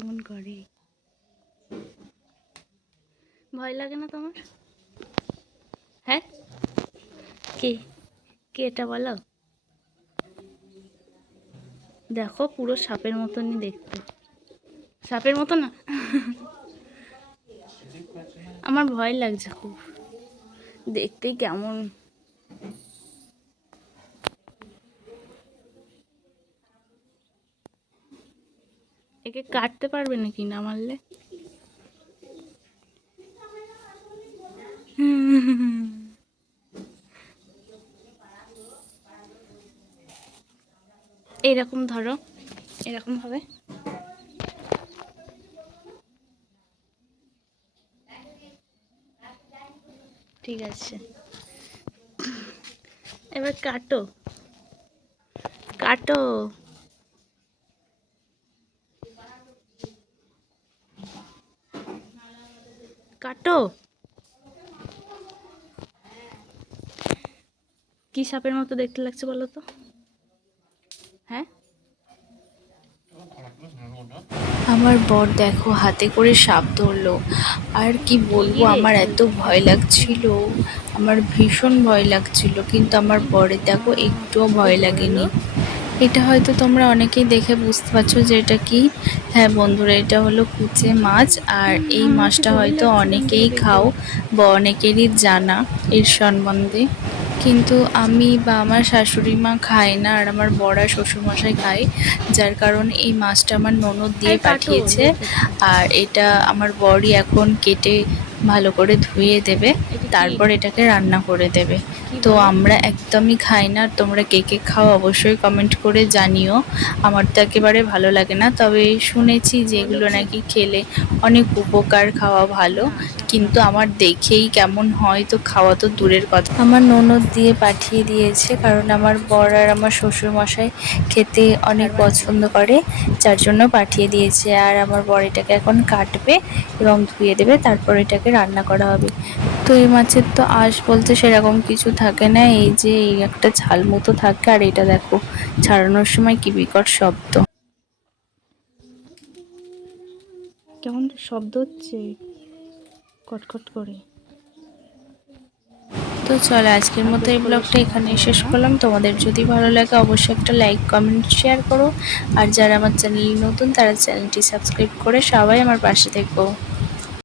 কেমন করে। ভয় লাগে না তোমার? হ্যাঁ, কে কে এটা বলো? দেখো পুরো সাপের মতনই দেখতে। সাপের মতো না? আমার ভয় লাগছে খুব, দেখতেই কেমন। একে কাটতে পারবে নাকি না মারলে? এইরকম ধরো, এরকম ভাবে। ঠিক আছে, এবার কাটো কাটো। কাটো। কি সাপের মতো দেখতে লাগছে বলো তো? হ্যাঁ, আমার বর দেখো হাতে করে সাপ ধরলো। আর কি বলবো, আমার এত ভয় লাগছিল, আমার ভীষণ ভয় লাগছিল, কিন্তু আমার বরের দেখো একটুও ভয় লাগেনি। এটা হয়তো তোমরা অনেকেই দেখে বুঝতে পারছো যে এটা কি। হ্যাঁ বন্ধুরা, এটা হলো কুচে মাছ। আর এই আমার কি মাছটা বমি হয়তো লাগছে এখান থেকে অনেকেই দেখে। খাও বা অনেকেরই জানা এর সম্বন্ধে, কিন্তু আমি বা আমার শাশুড়ি মা খায় না, আর আমার বর আর শ্বশুরমশাই খায়। যার কারণে এই মাছটা আমার ননদ দিয়ে আরে কাটো, পাঠিয়েছে। লেগেছে। আর এটা আমার বরই এখন কেটে ভালো করে ধুয়ে দেবে, এটা কি তারপর এটাকে রান্না করে দেবে। কি তো বলো? আমরা একদমই খাই না। তোমরা কে কে খাও অবশ্যই কমেন্ট করে জানিও। আমার তো একেবারে ভালো লাগে না, তবে শুনেছি যে বলো এগুলো কি? নাকি খেলে অনেক উপকার, খাওয়া ভালো। না, সাপ না। কিন্তু আমার দেখেই কেমন হয়, তো খাওয়া তো দূরের কথা। আমার ননদ দিয়ে পাঠিয়ে দিয়েছে, কারণ আমার বর আর আমার শ্বশুরমশাই খেতে অনেক ছাড়বা না তো? পছন্দ করে, যার জন্য পাঠিয়ে দিয়েছে। আর আমার বর এটাকে এখন কাটবে এবং ধুয়ে দেবে, তারপর এটাকে রান্না করা হবে। তো এই মাছের তো আঁশ বলতে সেরকম কিছু থাকে না, এই যে এই একটা ঝাল মতো থাকে। আর এটা দেখো ছাড়ানোর সময় কি বিকট শব্দ। কেমন শব্দ হচ্ছে, কটকট করে। তো চলো আজকের মতো সাপের এই খোলস ব্লগটা এখানেই শেষ না? করলাম। তোমাদের যদি ভালো লাগে অবশ্যই একটা লাইক কমেন্ট শেয়ার করো। আর যারা আমার চ্যানেলে নতুন তারা চ্যানেলটি সাবস্ক্রাইব করে সবাই আমার পাশে থেকো।